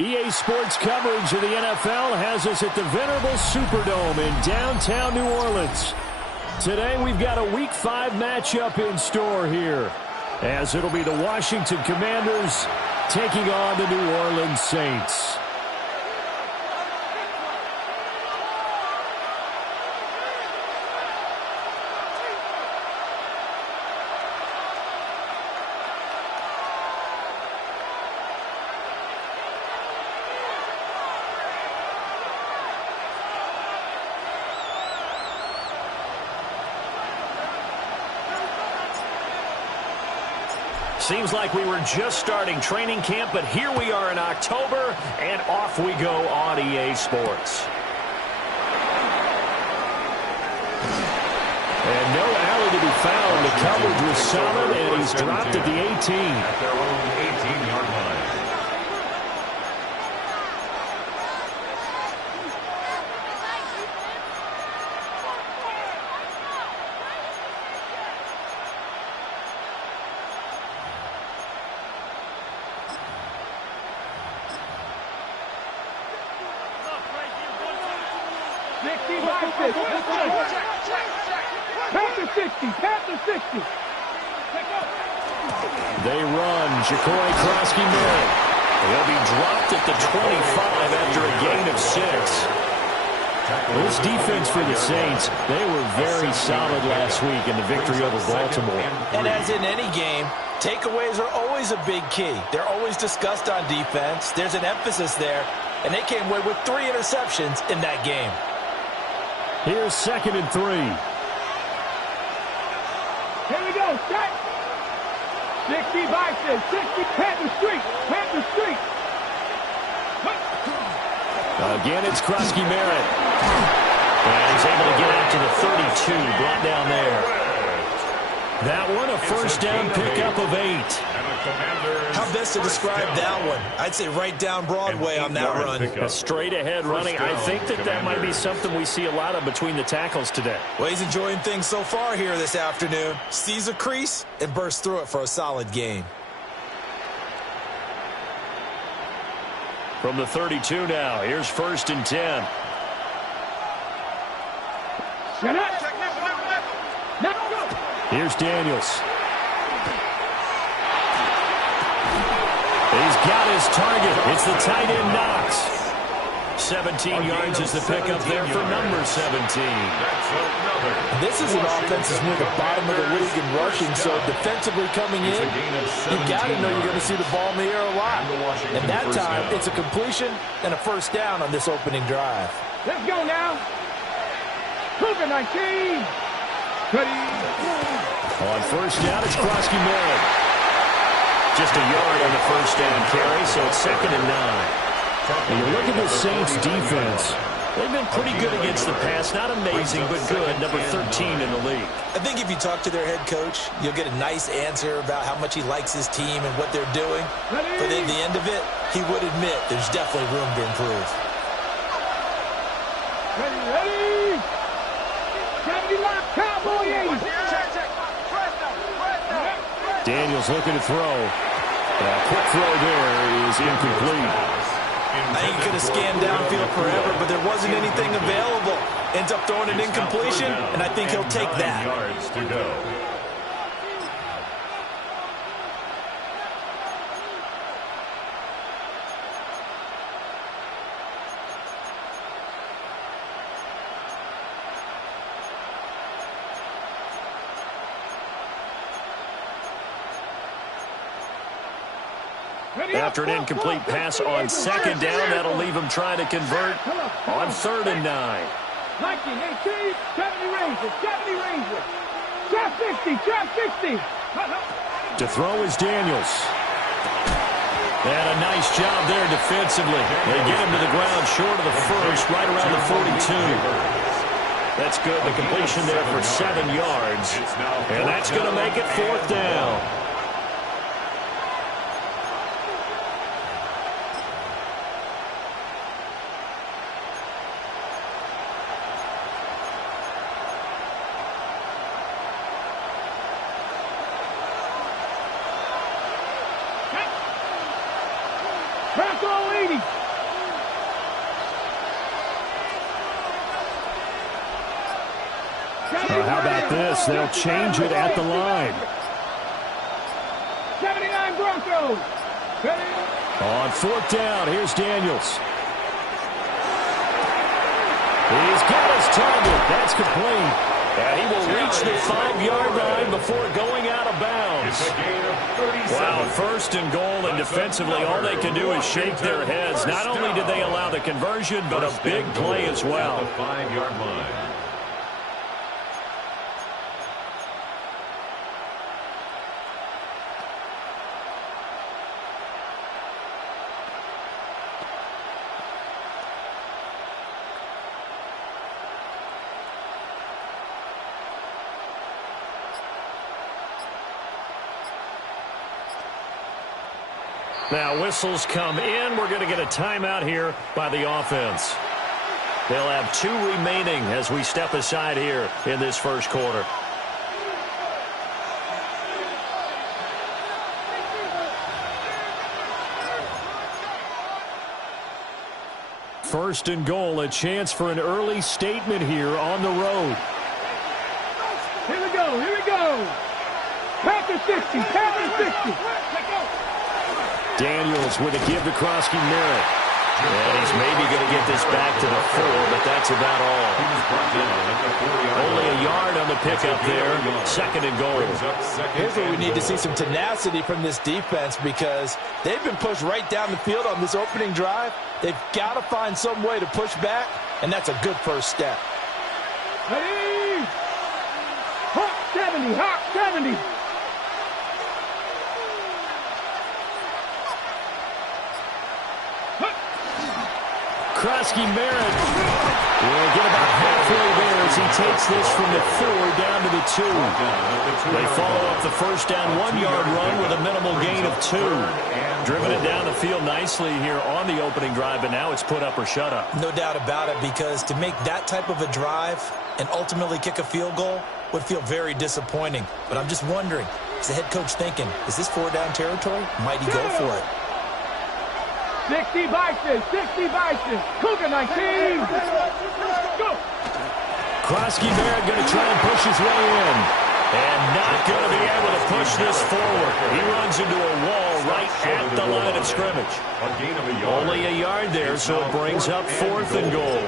EA Sports coverage of the NFL has us at the venerable Superdome in downtown New Orleans. Today we've got a Week 5 matchup in store here, as it'll be the Washington Commanders taking on the New Orleans Saints. Seems like we were just starting training camp, but here we are in October, and off we go on EA Sports. And no alley to be found. The coverage was solid, and he's dropped at the 18. At their own 18-yard line. Panther 60. They run. Jacory Krosky-Merritt. He'll be dropped at the 25 after a gain of 6. This defense for the Saints, they were very solid last week in the victory over Baltimore. And as in any game, takeaways are always a big key. They're always discussed on defense. There's an emphasis there, and they came away with 3 interceptions in that game. Here's 2nd and 3. Here we go, set. 60 Bison, 60 Panther Street. Again, it's Krosky-Merritt. And he's able to get out to the 32, brought down there. That one, a first down pickup of 8. How best to describe that one? I'd say right down Broadway on that run. A straight-ahead running. I think that might be something we see a lot of between the tackles today. Well, he's enjoying things so far here this afternoon. Sees a crease and bursts through it for a solid gain. From the 32 now, here's 1st and 10. Shut up. Here's Daniels. He's got his target. It's the tight end Knox. 17 yards is the pickup there for number 17. This is an offense that's near the bottom of the league in rushing, so defensively coming in, you've got to know you're going to see the ball in the air a lot. And that time, it's a completion and a first down on this opening drive. Let's go now. Cougar 19. On first down, it's Krosky-Merritt. Just a yard on the first down carry, so it's 2nd and 9. And you look at the Saints defense. They've been pretty good against the pass. Not amazing, but good. Number 13 in the league. I think if you talk to their head coach, you'll get a nice answer about how much he likes his team and what they're doing. But at the end of it, he would admit there's definitely room to improve. Ready. 79, Cowboy 80. Daniels looking to throw. A quick throw there is incomplete. I think he could have scanned downfield forever, but there wasn't anything available. Ends up throwing an incompletion, and I think he'll take that. Yards to go. After an incomplete pass on 2nd down, that'll leave him trying to convert on 3rd and 9. 19, 18, 70 Rangers. Trap 60. To throw is Daniels. And a nice job there defensively. They get him to the ground short of the first, right around the 42. That's good. The completion there for 7 yards. And that's going to make it 4th down. 80. How about this? They'll change it at the line. 79 Broncos. On fourth down, here's Daniels. He's got his target. That's complete. And he will reach the 5-yard line before going out of bounds. Wow, first and goal, and defensively all they can do is shake their heads. Not only did they allow the conversion, but a big play as well. 5-yard line. Now whistles come in. We're going to get a timeout here by the offense. They'll have 2 remaining as we step aside here in this first quarter. First and goal, a chance for an early statement here on the road. Here we go, here we go. Panther 60, Panther 60. Daniels with a give to Krosky-Merritt. And he's maybe going to get this back to the 4, but that's about all. Only a yard on the pickup there. Second and goal. Here's where we need to see some tenacity from this defense because they've been pushed right down the field on this opening drive. They've got to find some way to push back, and that's a good first step. Ready? Hawk 70, Hawk 70. Krosky-Merritt will get about halfway there as he takes this from the 4 down to the 2. They follow up the first down 1-yard run with a minimal gain of 2. Driven it down the field nicely here on the opening drive, but now it's put up or shut up. No doubt about it, because to make that type of a drive and ultimately kick a field goal would feel very disappointing. But I'm just wondering, is the head coach thinking, is this 4-down territory? Might he go for it? 60 Bison, 60 Bison. Cougar 19. Go. Krosky-Merritt going to try and push his way in. And not going to be able to push this forward. He runs into a wall right at the line of scrimmage. Only a yard there, so it brings up 4th and goal.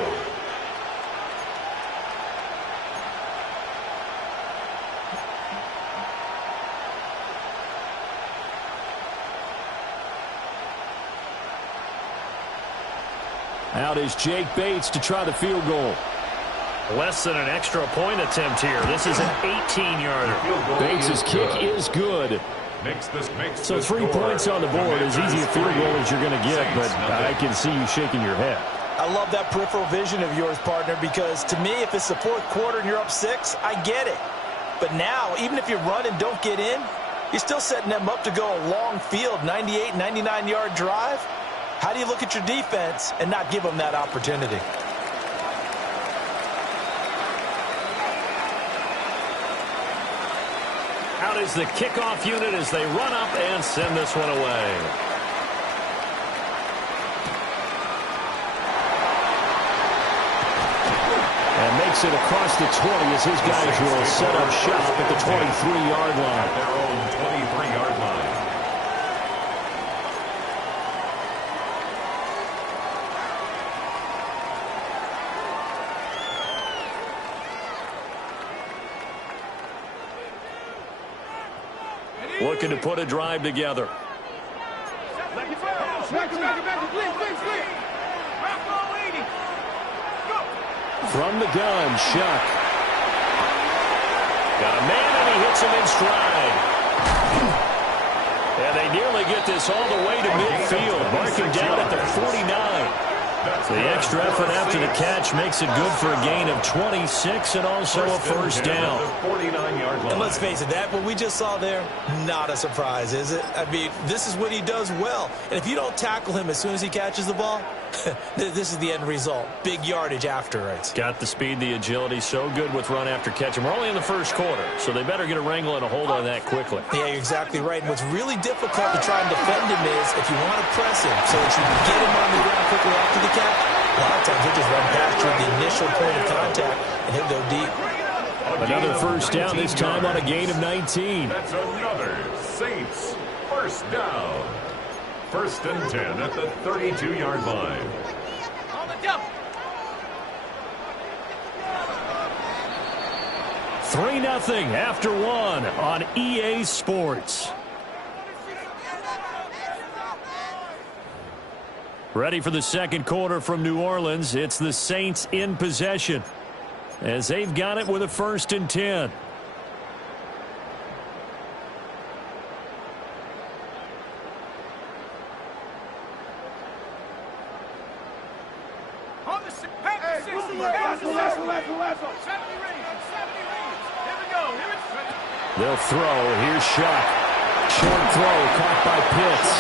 Out is Jake Bates to try the field goal. Less than an extra point attempt here. This is an 18-yarder. Bates' kick is good. So 3 points on the board. As easy a field goal as you're going to get, but I can see you shaking your head. I love that peripheral vision of yours, partner, because to me, if it's the 4th quarter and you're up 6, I get it. But now, even if you run and don't get in, you're still setting them up to go a long field, 98, 99-yard drive. How do you look at your defense and not give them that opportunity? Out is the kickoff unit as they run up and send this one away. And makes it across the 20 as his guys will set up shop at the 23-yard line. Their own 23-yard line. Looking to put a drive together. From the gun, Shuck. Got a man, and he hits him in stride. And they nearly get this all the way to midfield. Marking down at the 49. The extra effort after the catch makes it good for a gain of 26 and also a first down. And let's face it, that what we just saw there, not a surprise, is it? I mean, this is what he does well. And if you don't tackle him as soon as he catches the ball, this is the end result. Big yardage afterwards. Got the speed, the agility, so good with run after catch. And we're only in the first quarter, so they better get a wrangle and a hold on that quickly. Yeah, you're exactly right. And what's really difficult to try and defend him is if you want to press him so that you can get him on the ground quickly after the catch, a lot of times he'll just run past you at the initial point of contact and he'll go deep. Another first down, this time on a gain of 19. That's another Saints first down. First and 10 at the 32-yard line. 3-0 after one on EA Sports. Ready for the second quarter from New Orleans. It's the Saints in possession as they've got it with a first and 10. They'll throw. Here's Shuck. Short throw caught by Pitts.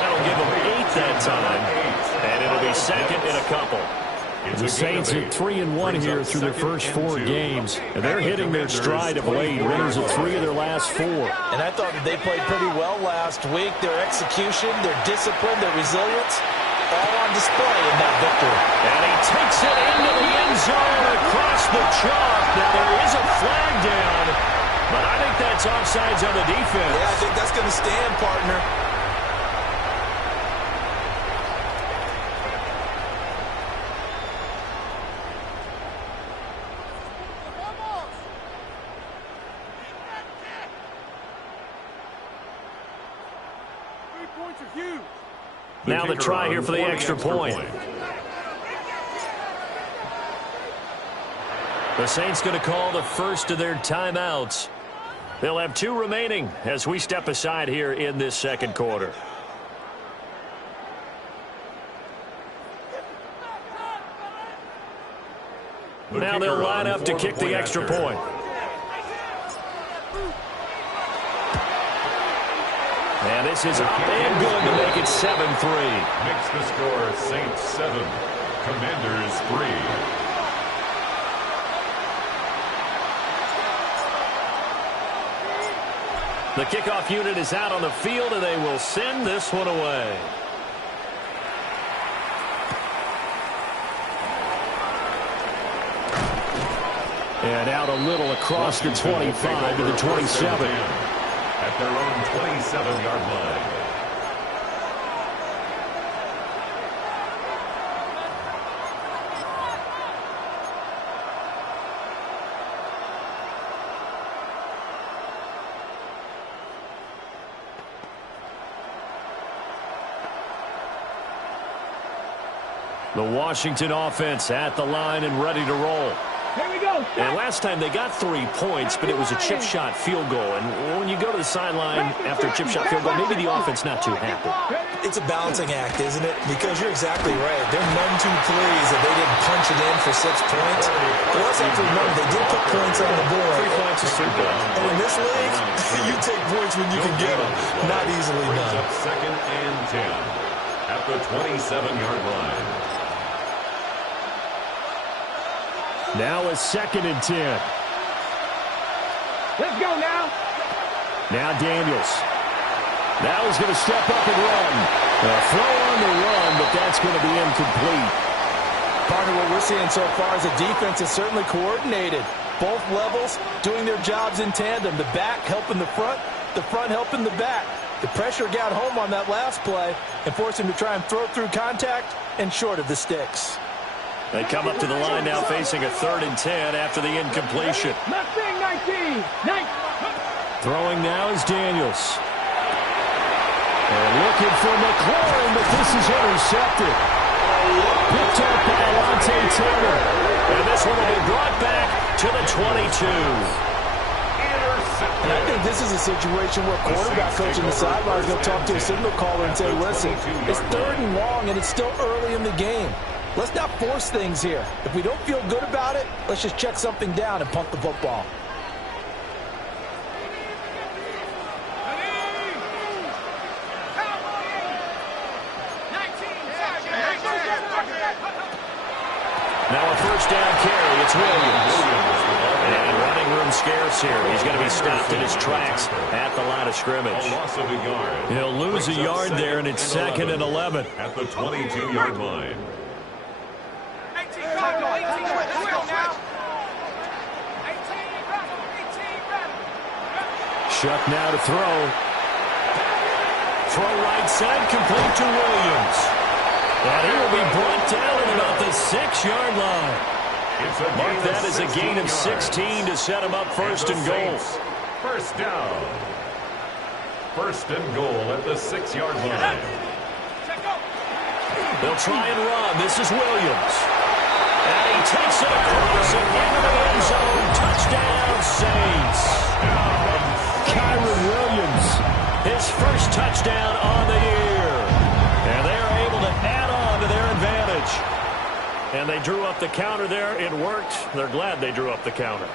That'll give them 8 that time. And it'll be second in a couple. The Saints are 3-1 here through their first 4 games. And they're hitting their stride of late. Winners of 3 of their last 4. And I thought that they played pretty well last week. Their execution, their discipline, their resilience, all on display in that victory. And he takes it into the end zone across the chalk. Now there is a flag down, but I think that's offsides on the defense. Yeah, I think that's going to stand, partner. Now the try here for the extra point. The Saints going to call the first of their timeouts. They'll have 2 remaining as we step aside here in this second quarter. Now they'll line up to kick the extra point. And this is up and good to make it 7-3. Makes the score Saints 7, Commanders 3. The kickoff unit is out on the field, and they will send this one away. And out a little across the 25 to the 27. At their own 27-yard line. The Washington offense at the line and ready to roll. Here we go. And last time they got 3 points, but it was a chip shot field goal. And when you go to the sideline after a chip shot field goal, maybe the offense not too happy. It's a balancing act, isn't it? Because you're exactly right. They're none too pleased that they didn't punch it in for 6 points. But let's have to remember, they did put points on the board. 3 points is 3 points. And in this league, you take points when you can get them. Not easily done. Second and 10 at the 27-yard line. Now a second and 10. Let's go now. Now Daniels. Now he's going to step up and run. A throw on the run, but that's going to be incomplete. Partner, what we're seeing so far is the defense is certainly coordinated. Both levels doing their jobs in tandem. The back helping the front helping the back. The pressure got home on that last play and forced him to try and throw through contact and short of the sticks. They come up to the line now facing a 3rd and 10 after the incompletion. Mustang 19. Throwing now is Daniels. And looking for McLaurin, but this is intercepted. Picked up by Alontae Taylor. And this one will be brought back to the 22. And I think this is a situation where quarterback coach in the sideline is going to talk to a signal caller and say, listen, it's 3rd and long, and it's still early in the game. Let's not force things here. If we don't feel good about it, let's just check something down and punt the football. Now a first down carry. It's Williams. And running room scarce here. He's going to be stopped in his tracks at the line of scrimmage. He'll lose a yard there, and it's 2nd and 11. At the 22-yard line. Shuck now to throw. Throw right side, complete to Williams. And he will be brought down at about the 6-yard line. Mark that as a gain of 16 to set him up 1st and goal. First down. 1st and goal at the 6-yard line. They'll try and run. This is Williams. And he takes it across and into the end zone. Touchdown, Saints. Kyren Williams, his first touchdown on the year. And they are able to add on to their advantage. And they drew up the counter there. It worked. They're glad they drew up the counter.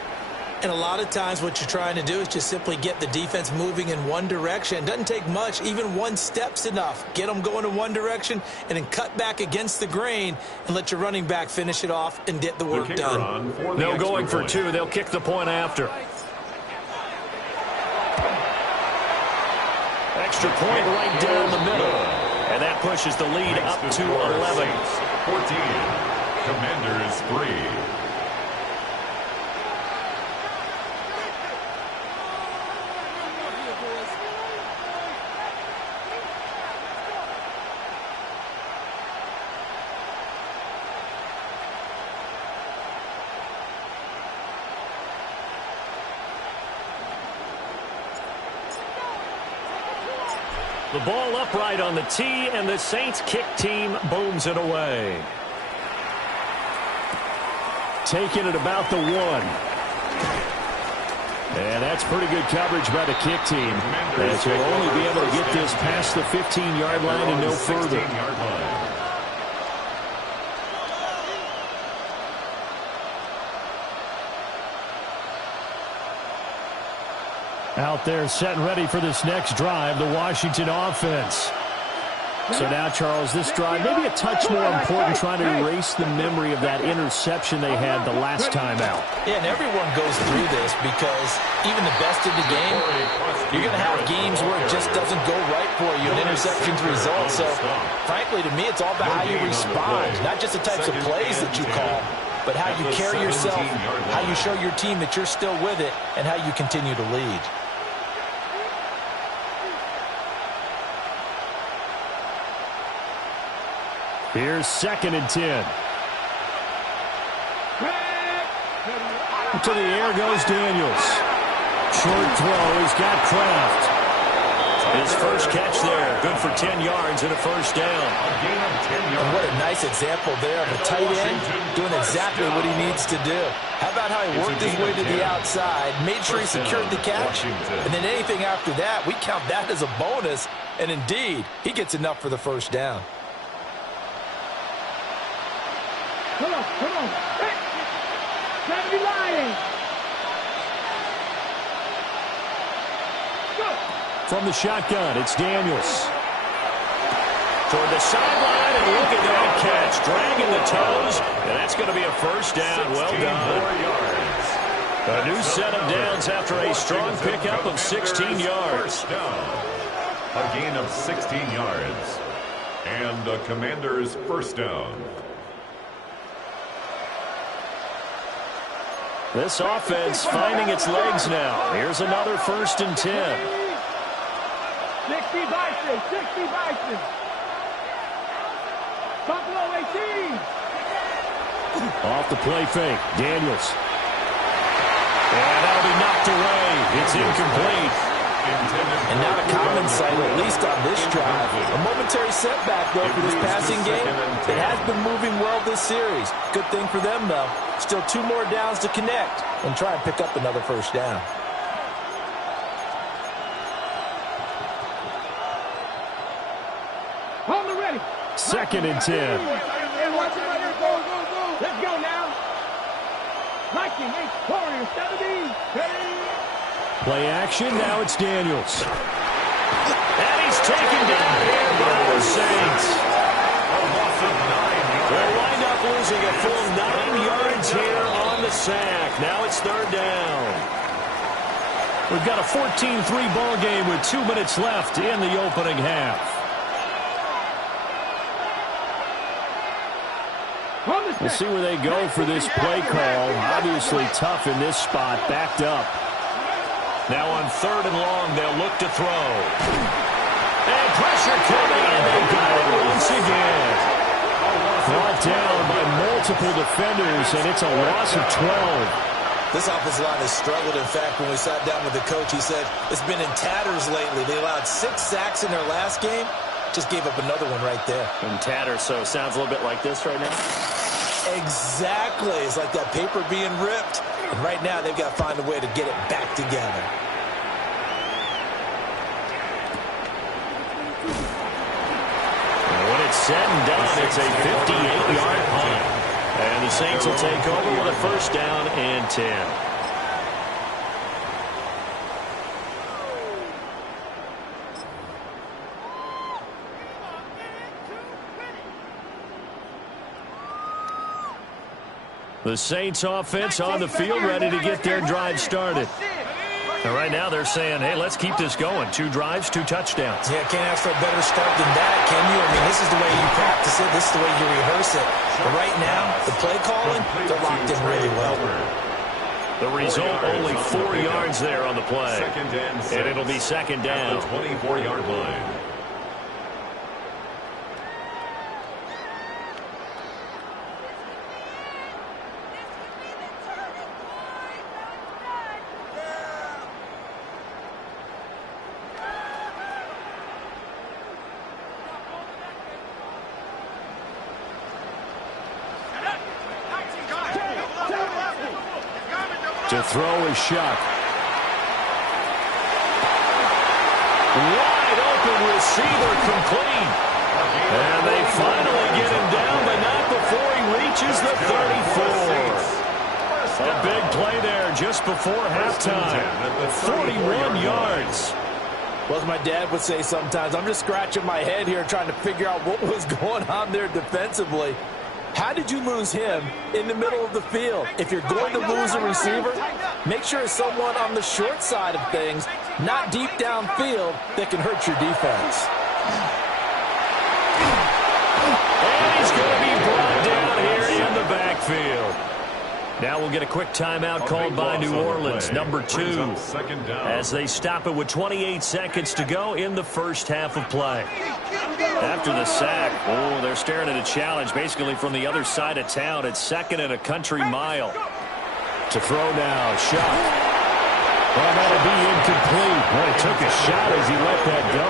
And a lot of times what you're trying to do is just simply get the defense moving in one direction. It doesn't take much. Even one step's enough. Get them going in one direction and then cut back against the grain and let your running back finish it off and get the work done. They're going for 2. They'll kick the point after. Extra point right down the middle. And that pushes the lead up to 11. 14. Commanders 3. The ball upright on the tee, and the Saints kick team booms it away. Taking it about the 1. And that's pretty good coverage by the kick team, as he'll only be able to get this past the 15-yard line and no further. Out there set and ready for this next drive, the Washington offense. So now, Charles, this drive maybe a touch more important, trying to erase the memory of that interception they had the last time out. Yeah, and everyone goes through this because even the best in the game, you're going to have games where it just doesn't go right for you, and interceptions result. So, frankly, to me, it's all about how you respond, not just the types of plays that you call, but how you carry yourself, how you show your team that you're still with it, and how you continue to lead. Here's 2nd and 10. To the air goes Daniels. Short throw. He's got Kraft. His first catch there. Good for 10 yards and a first down. And what a nice example there of a tight end doing exactly what he needs to do. How about how he worked his way to the outside, made sure he secured the catch, and then anything after that, we count that as a bonus. And indeed, he gets enough for the first down. Come on. Hey. Gotta be lying. Go. From the shotgun, it's Daniels. Toward the sideline, and look at that catch. Dragging the toes, and that's going to be a first down. Well done. A new set of downs after a strong pickup of 16 yards. First down. A gain of 16 yards. And the Commanders' first down. This offense finding its legs now. Here's another 1st and 10. 60 Bison. Buffalo 18. Off the play fake, Daniels. And that'll be knocked away. It's incomplete. And not a common sight, at least on this drive. A momentary setback, though, for this passing game. It has been moving well this series. Good thing for them, though. Still 2 more downs to connect and try and pick up another first down. Hold it ready. 2nd and 10. Hey, watch it right here. Go, go, go. Let's go now. Liking, Warriors, 17. Play action. Now it's Daniels. And he's taken down here by the Saints. They'll wind up losing a full 9 yards here on the sack. Now it's 3rd down. We've got a 14-3 ball game with 2 minutes left in the opening half. We'll see where they go for this play call. Obviously tough in this spot, backed up. Now on 3rd and long, they'll look to throw. And pressure coming, and they got it once again. Brought down by multiple defenders, and it's a loss of 12. This offensive line has struggled. In fact, when we sat down with the coach, he said it's been in tatters lately. They allowed 6 sacks in their last game. Just gave up another one right there. In tatters, so it sounds a little bit like this right now. Exactly. It's like that paper being ripped. And right now, they've got to find a way to get it back together. And when it's said and done, it's a 58-yard punt. And the Saints will take over with a 1st down and 10. The Saints offense on the field, ready to get their drive started. And right now they're saying, hey, let's keep this going. 2 drives, 2 touchdowns. Yeah, can't ask for a better start than that, can you? I mean, this is the way you practice it. This is the way you rehearse it. But right now, the play calling, they're locked in really well. The result, only 4 yards there on the play. And it'll be 2nd down. 24-yard line. To throw is Shuck. Wide open receiver complete. And they finally get him down, but not before he reaches the 34. A big play there just before halftime. 41 yards. Well, as my dad would say sometimes, I'm just scratching my head here trying to figure out what was going on there defensively. How did you lose him in the middle of the field? If you're going to lose a receiver, make sure it's someone on the short side of things, not deep downfield, that can hurt your defense. And he's going to be brought down here in the backfield. Now we'll get a quick timeout called by New Orleans, number 2, as they stop it with 28 seconds to go in the first half of play. After the sack, they're staring at a challenge basically from the other side of town. It's 2nd and a country mile. To throw now, Shuck. Well, that'll be incomplete. Well, he took a shot as he let that go.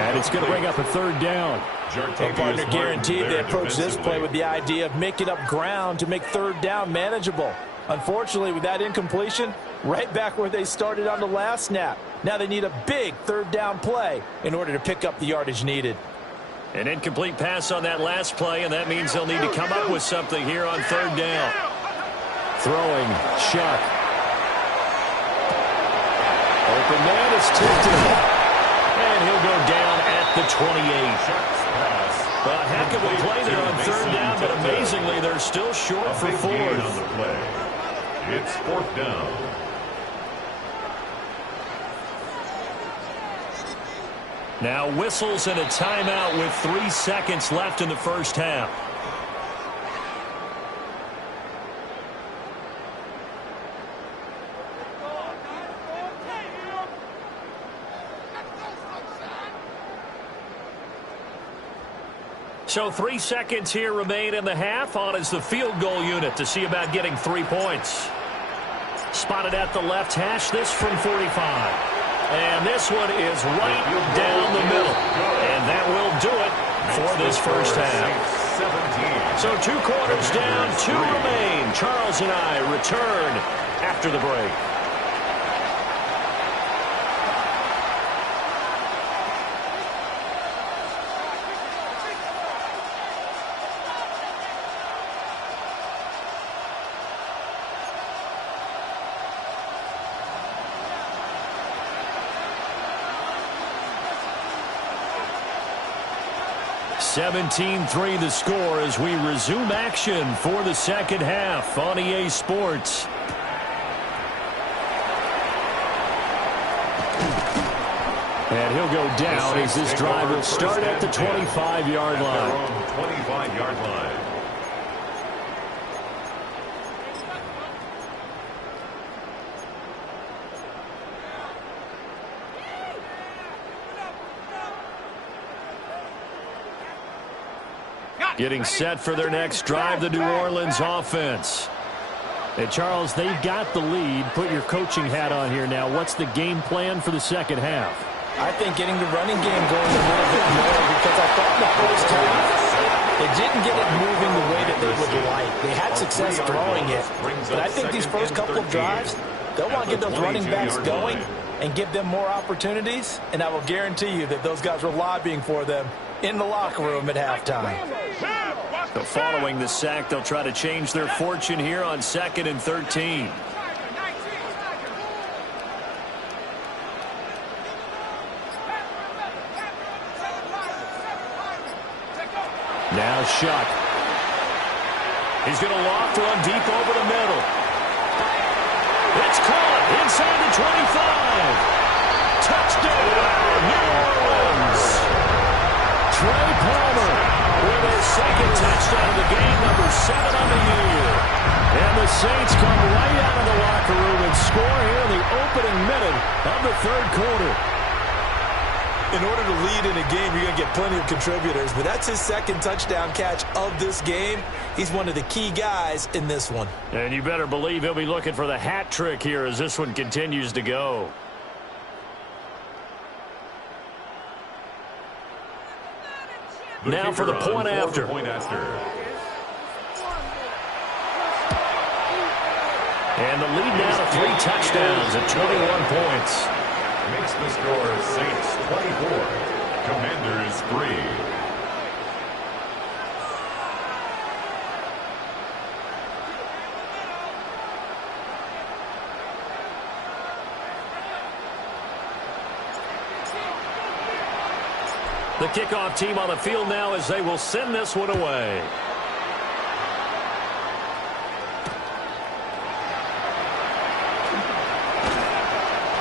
And it's going to bring up a 3rd down. Well, partner, guaranteed they approach this play with the idea of making up ground to make 3rd down manageable. Unfortunately, with that incompletion, right back where they started on the last snap. Now they need a big 3rd down play in order to pick up the yardage needed. An incomplete pass on that last play, and that means they'll need to come up with something here on 3rd down. Throwing, Shuck. Open man is tipped. And he'll go down at the 28. A heck of a play there on 3rd down, but amazingly, they're still short for 4th. On the play. It's 4th down. Now whistles and a timeout with 3 seconds left in the first half. So 3 seconds here remain in the half. On is the field goal unit to see about getting 3 points. Spotted at the left hash, this from 45. And this one is right down the middle. And that will do it for this first half. So 2 quarters down, 2 remain. Charles and I return after the break. 17-3 the score as we resume action for the second half on EA Sports. And he'll go down as this drive will start at the 25-yard line. 25-yard line. Getting set for their next drive, the New Orleans offense. And Charles, they've got the lead. Put your coaching hat on here now. What's the game plan for the second half? I think getting the running game going a little bit more, because I thought in the first half they didn't get it moving the way that they would like. They had success throwing it, but I think these first couple of drives, they'll want to get those running backs going and give them more opportunities, and I will guarantee you that those guys were lobbying for them in the locker room at halftime. So following the sack, they'll try to change their fortune here on 2nd and 13. Now Shuck. He's going to loft run deep over the middle. It's caught inside the 25. Touchdown, New Orleans. Trey Palmer with his second touchdown of the game, number 7 on the year. And the Saints come right out of the locker room and score here in the opening minute of the third quarter. In order to lead in a game, you're going to get plenty of contributors, but that's his second touchdown catch of this game. He's one of the key guys in this one. And you better believe he'll be looking for the hat trick here as this one continues to go. Now for the point after. And the lead now to 3 touchdowns at 21 points. Makes the score Saints 24, Commanders 3. The kickoff team on the field now as they will send this one away.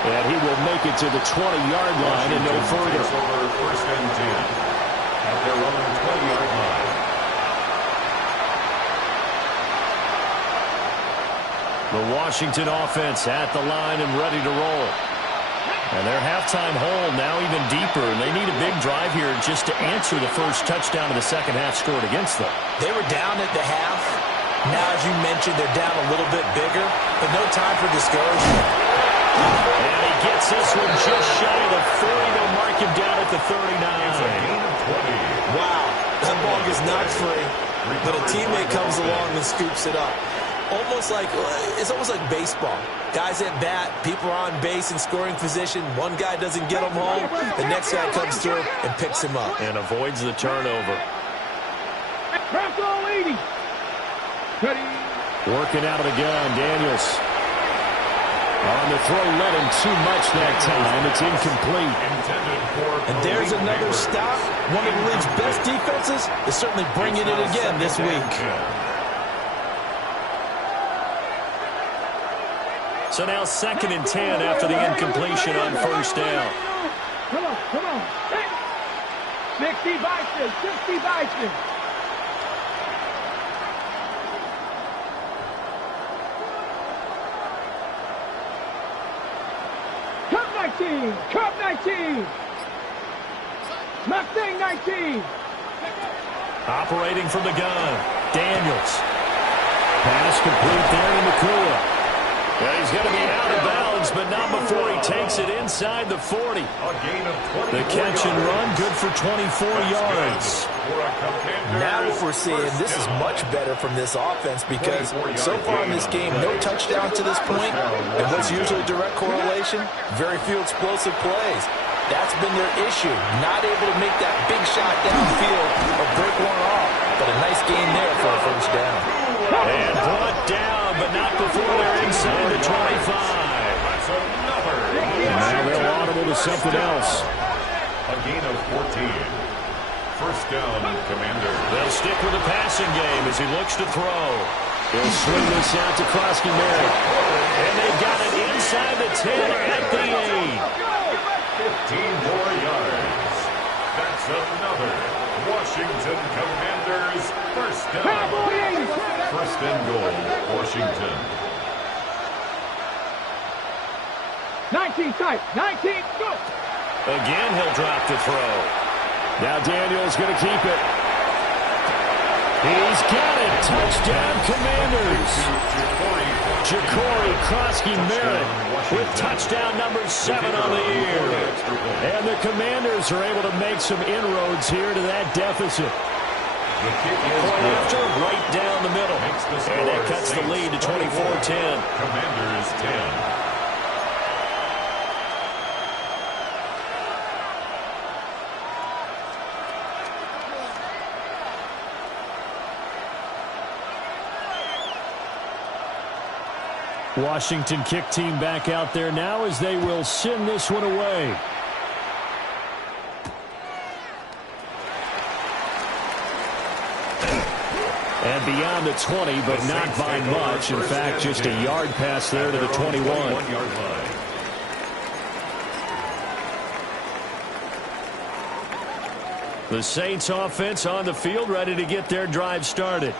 And he will make it to the 20-yard line and no further. First and 10 at their own 20-yard line. The Washington offense at the line and ready to roll. And their halftime hole now even deeper. And they need a big drive here just to answer the first touchdown of the second half scored against them. They were down at the half. Now, as you mentioned, they're down a little bit bigger, but no time for discouragement. And he gets this one just shy of the 40. They'll mark him down at the 39. Wow, that ball gets knocked free, but a teammate comes along and scoops it up. It's almost like baseball. Guys at bat, people are on base in scoring position. One guy doesn't get him home. The next guy comes through and picks him up. And avoids the turnover. Working out of the gun, Daniels. On the throw, led him too much that time. It's incomplete. And there's another stop. One of the league's best defenses is certainly bringing it again this week. So now 2nd and 10 after the incompletion on first down. Come on. 60 Bison. Cup 19. Mustang 19. Operating from the gun, Daniels. Pass complete there to Nakua. Yeah, he's going to be out of bounds, but not before he takes it inside the 40. The catch and run, good for 24 yards. Now what we're seeing, this is much better from this offense because so far in this game, no touchdown to this point, and what's usually direct correlation? Very few explosive plays. That's been their issue, not able to make that big shot downfield or break one off, but a nice game there for a first down. And brought down, but not before they're inside the 25. Now they'll audible to something else. A gain of 14. First down, Commander. They'll stick with the passing game as he looks to throw. He'll swing this out to Krosky Merritt. And they've got it inside the 10 at the 8. 15 more yards. That's another Washington Commanders first down. First and goal, Washington. 19 tight. 19, go. Again, he'll drop to throw. Now Daniel's going to keep it. He's got it. Touchdown, Commanders. Ja'Cory Krosky Merritt with touchdown number 7 on the year. And the Commanders are able to make some inroads here to that deficit. Point after, right down the middle. And that cuts the lead to 24-10. Commanders 10. Washington kick team back out there now as they will send this one away. And beyond the 20, but not by much. In fact, just a yard pass there to the 21. The Saints offense on the field, ready to get their drive started.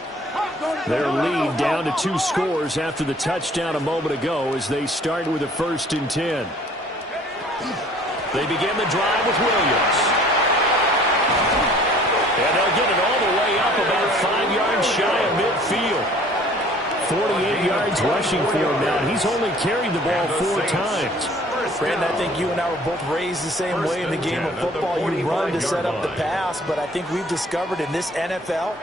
Their lead down to 2 scores after the touchdown a moment ago as they start with a 1st and 10. They begin the drive with Williams. And they'll get it all the way up about 5 yards shy of midfield. 48 yards rushing for him now. He's only carried the ball 4 times. Brandon, I think you and I were both raised the same way in the game of football. You run to set up the pass, but I think we've discovered in this NFL,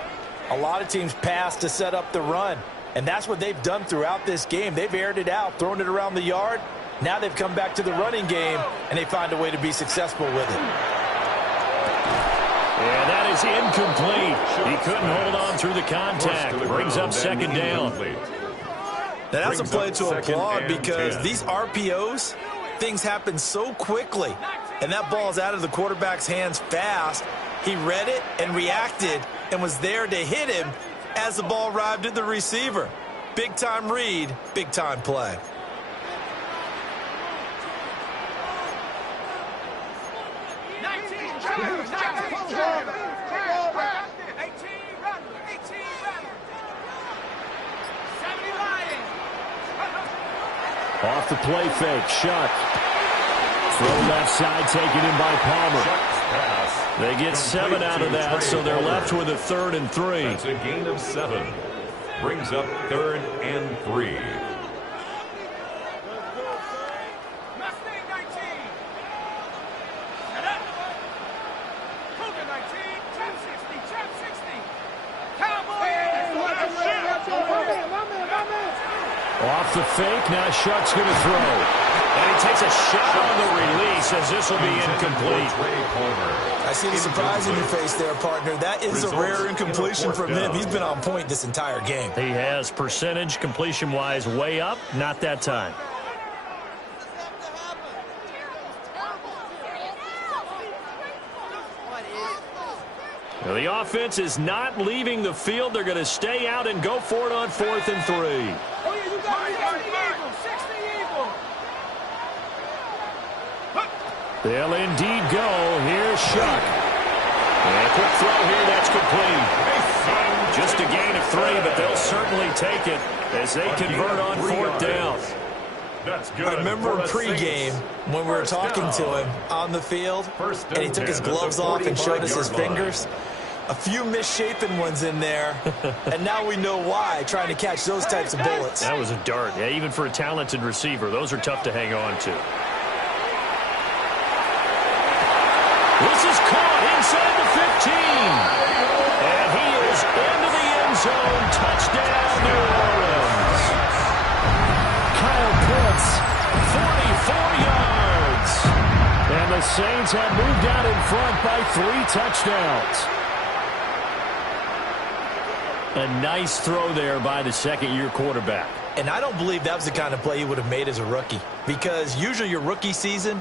a lot of teams pass to set up the run. And that's what they've done throughout this game. They've aired it out, thrown it around the yard. Now they've come back to the running game, and they find a way to be successful with it. And that is incomplete. He couldn't hold on through the contact. Brings up 2nd down. Now that's a play to applaud because these RPOs, things happen so quickly. And that ball's out of the quarterback's hands fast. He read it and reacted and was there to hit him as the ball arrived at the receiver. Big-time read, big-time play. Off the play fake, Shuck. Throw left side taken in by Palmer. They get 7 out of that, so they're left with a 3rd and 3. That's a gain of 7. Brings up 3rd and 3. Off the fake, now Shuck's going to throw. And he takes a shot on the release as this will be incomplete. I see the surprise in your face there, partner. That is a rare incompletion from him. He's been on point this entire game. He has percentage completion-wise way up, not that time. Now, the offense is not leaving the field. They're going to stay out and go for it on 4th and 3. They'll indeed go. Here's Shuck. And a quick throw here, that's complete. Just a gain of 3, but they'll certainly take it as they convert on 4th down. That's good. I remember in pregame when we were talking to him on the field, and he took his gloves off and showed us his fingers. A few misshapen ones in there, and now we know why, trying to catch those types of bullets. That was a dart. Yeah, even for a talented receiver, those are tough to hang on to. This is caught inside the 15. And he is into the end zone. Touchdown, New Orleans. Kyle Pitts, 44 yards. And the Saints have moved out in front by 3 touchdowns. A nice throw there by the second-year quarterback. And I don't believe that was the kind of play he would have made as a rookie, because usually your rookie season,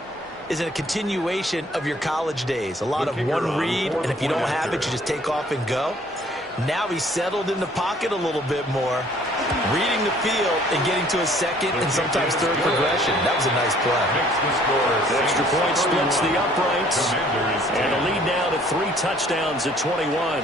is a continuation of your college days. A lot of one read, and if you don't have it, you just take off and go. Now he's settled in the pocket a little bit more, reading the field and getting to a second and sometimes third progression. That was a nice play. The extra point splits the uprights, and the lead now to 3 touchdowns at 21.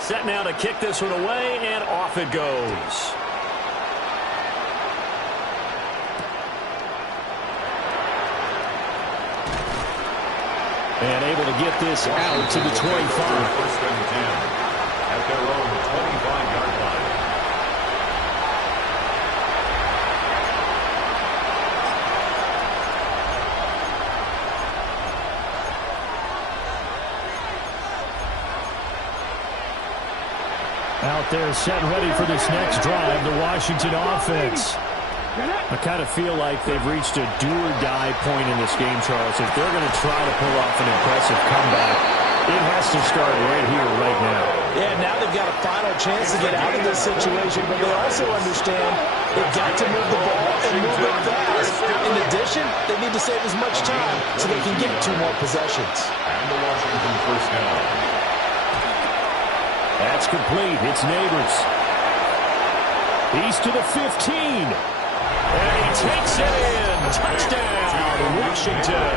Set now to kick this one away, and off it goes. And able to get this out to the 25. First and 10 at their own 25-yard line. Out there set and ready for this next drive, the Washington offense. I kind of feel like they've reached a do-or-die point in this game, Charles. If they're going to try to pull off an impressive comeback, it has to start right here, right now. Yeah, now they've got a final chance to get out of this situation, but they also understand they've got to move the ball and move it fast. In addition, they need to save as much time so they can get 2 more possessions. And the Washington first down. That's complete. It's Neighbors. He's to the 15. And he takes it in. Touchdown, Washington.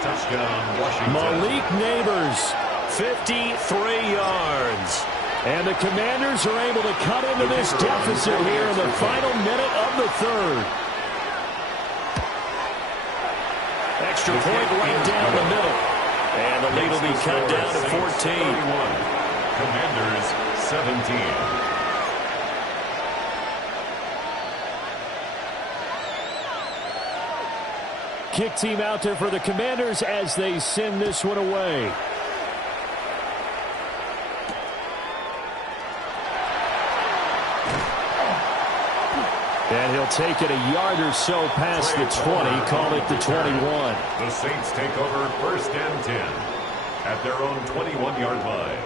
Touchdown, Washington. Malik Neighbors. 53 yards. And the Commanders are able to cut into this deficit here in the final minute of the third. Extra point right down the middle. And the lead will be cut down to 14. Commanders 17. Kick team out there for the Commanders as they send this one away. And he'll take it a yard or so past the 20, call it the 21. The Saints take over first and 10 at their own 21-yard line.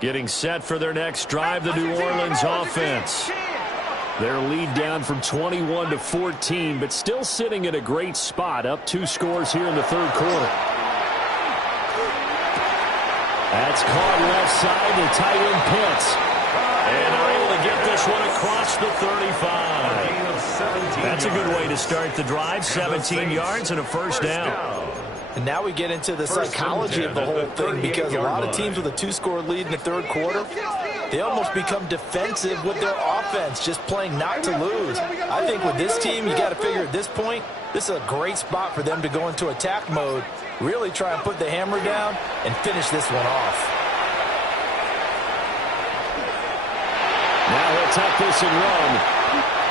Getting set for their next drive, the New Orleans offense. Their lead down from 21 to 14, but still sitting at a great spot, up 2 scores here in the third quarter. That's caught left side to tight end Pitts. And they're able to get this one across the 35. That's a good way to start the drive. 17 yards and a first down. And now we get into the psychology of the whole thing, because a lot of teams with a 2-score lead in the third quarter, they almost become defensive with their offense, just playing not to lose. I think with this team, you got to figure at this point, this is a great spot for them to go into attack mode, really try and put the hammer down and finish this one off. Now he'll tuck this and run.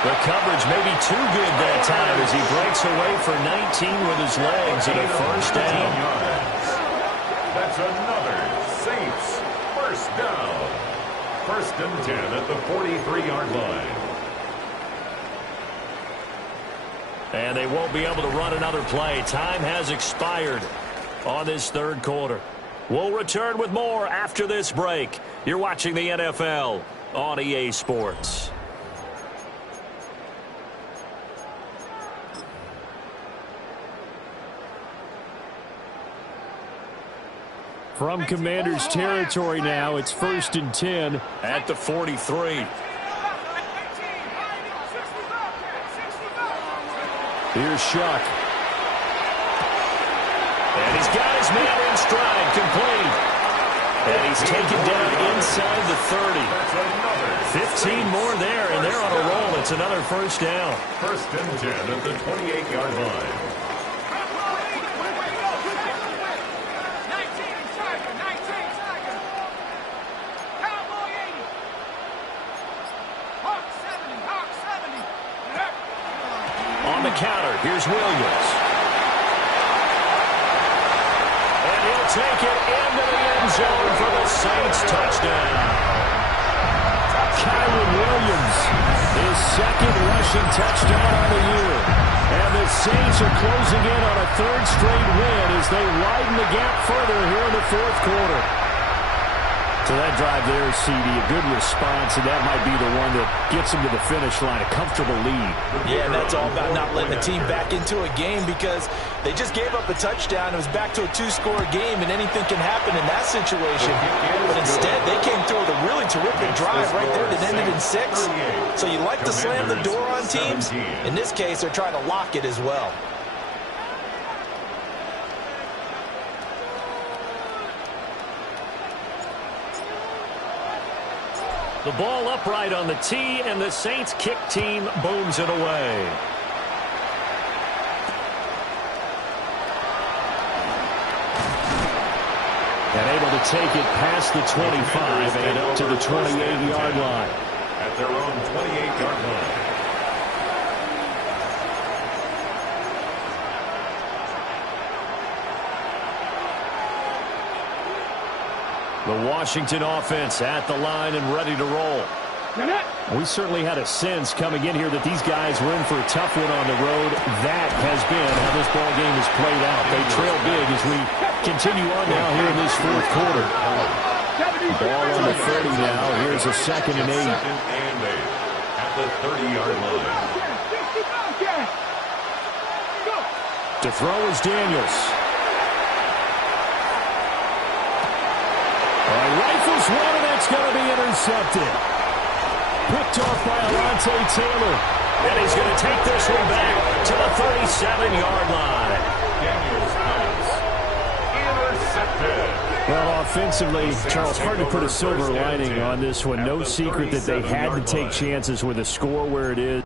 The coverage may be too good that time as he breaks away for 19 with his legs and a first down. That's another Saints first down. First and 10 at the 43-yard line. And they won't be able to run another play. Time has expired on this third quarter. We'll return with more after this break. You're watching the NFL on EA Sports. From Commanders territory now, it's first and 10 at the 43. Here's Shuck. And he's got his man in stride, complete. And he's taken down inside the 30. 15 more there, and they're on a roll. It's another first down. First and 10 at the 28-yard line. On the counter, here's Williams. And he'll take it into the end zone for the Saints touchdown. Kyren Williams, his second rushing touchdown on the year. And the Saints are closing in on a third straight win as they widen the gap further here in the fourth quarter. So that drive there, CD, a good response, and that might be the one that gets them to the finish line, a comfortable lead. Yeah, and that's all about not letting the team back into a game because they just gave up a touchdown. It was back to a two-score game, and anything can happen in that situation. But instead, they came through with a really terrific drive right there that ended in 6. So you like to slam the door on teams. In this case, they're trying to lock it as well. The ball upright on the tee, and the Saints kick team booms it away. And able to take it past the 25 and up to the 28-yard line. At their own 28-yard line. The Washington offense at the line and ready to roll. We certainly had a sense coming in here that these guys were in for a tough one on the road. That has been how this ball game has played out. They trail big as we continue on now here in this fourth quarter. Ball on the 30 now. Here's a 2nd and 8. At the 30-yard line. To throw is Daniels. Rifles one, and that's going to be intercepted. Picked off by Alontae Taylor. And he's going to take this one back to the 37-yard line. Daniels pass. Intercepted. Well, offensively, Charles, hard to put a silver lining on this one. No secret that they had to take chances with a score where it is.